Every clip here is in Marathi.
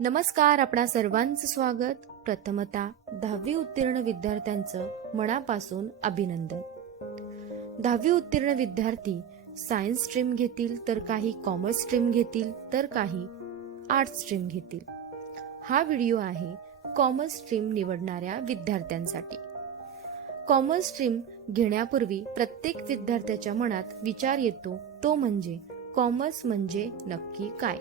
नमस्कार, आपणा सर्वांचं स्वागत. प्रथमतः 10वी उत्तीर्ण विद्यार्थ्यांचं मनापासून अभिनंदन. 10वी उत्तीर्ण विद्यार्थी सायन्स स्ट्रीम घेतील, तर काही कॉमर्स स्ट्रीम घेतील, तर काही आर्ट्स स्ट्रीम घेतील. हा व्हिडिओ आहे कॉमर्स स्ट्रीम निवडणाऱ्या विद्यार्थ्यांसाठी. कॉमर्स स्ट्रीम घेण्यापूर्वी प्रत्येक विद्यार्थ्याच्या मनात विचार येतो, तो म्हणजे कॉमर्स म्हणजे नक्की काय,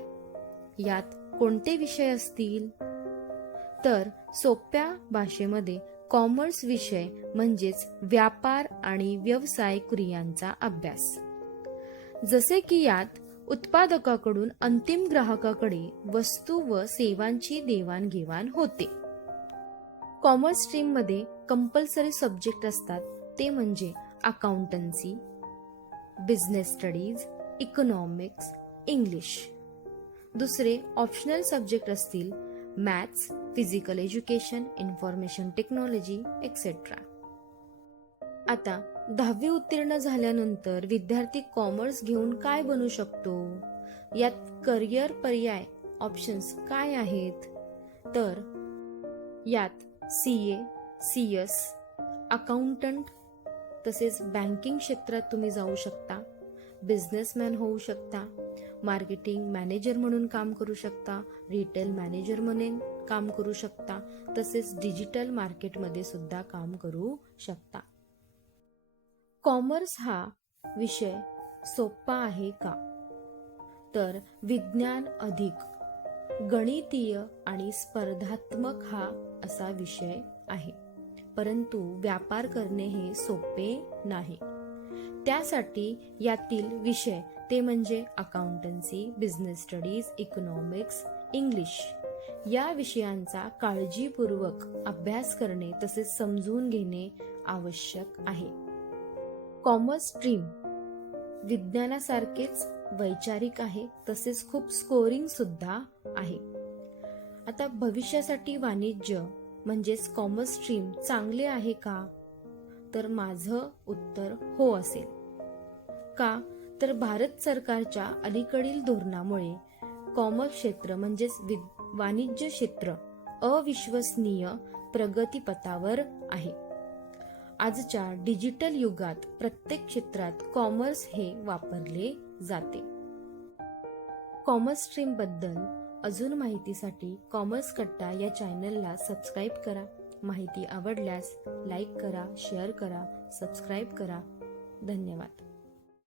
यात कोणते विषय असतील. तर सोप्या भाषेमध्ये कॉमर्स विषय म्हणजेच व्यापार आणि व्यवसाय क्रियांचा अभ्यास. जसे की यात उत्पादकाकडून अंतिम ग्राहकाकडे वस्तू व सेवांची देवाणघेवाण होते. कॉमर्स स्ट्रीम मध्ये कंपल्सरी सब्जेक्ट असतात, ते म्हणजे accountancy, business studies, economics, English. दुसरे ऑप्शनल सब्जेक्ट असतील maths, physical education, information technology etcetera. आता 10वी उत्तीर्ण झाल्यानंतर विद्यार्थी कॉमर्स घेऊन काय बनू शकतो, यात करिअर पर्याय ऑप्शन्स काय आहेत. तर यात CA, CS, अकाउंटंट, तसेच बँकिंग क्षेत्रात तुम्ही जाऊ शकता, बिझनेसमॅन होऊ शकता, मार्केटिंग मॅनेजर म्हणून काम करू शकता, रिटेल मॅनेजर म्हणून काम करू शकता, तसेच डिजिटल मार्केटमध्ये सुद्धा काम करू शकता. कॉमर्स हा विषय सोपा आहे का, तर विज्ञान अधिक गणितीय आणि स्पर्धात्मक हा असा विषय आहे. परंतु व्यापार करणे हे सोपे नाही. त्यासाठी यातील विषय ते म्हणजे accountancy, business studies, economics, English या विषयांचा काळजीपूर्वक अभ्यास करणे तसेच समजून घेणे आवश्यक आहे. कॉमर्स स्ट्रीम विज्ञानासारखेच वैचारिक आहे, तसेच खूप स्कोरिंग सुद्धा आहे. आता भविष्यासाठी वाणिज्य म्हणजेच कॉमर्स स्ट्रीम चांगले आहे का, तर माझं उत्तर हो असेल. का, तर भारत सरकारच्या अलीकडील धोरणामुळे कॉमर्स क्षेत्र म्हणजेच वाणिज्य क्षेत्र अविश्वसनीय प्रगतीपथावर आहे. आजच्या डिजिटल युगात प्रत्येक क्षेत्रात कॉमर्स हे वापरले जाते. कॉमर्स स्ट्रीम बद्दल अजून माहितीसाठी कॉमर्स कट्टा या चॅनलला सबस्क्राईब करा. माहिती आवडल्यास लाईक करा, शेअर करा, सबस्क्राईब करा. धन्यवाद.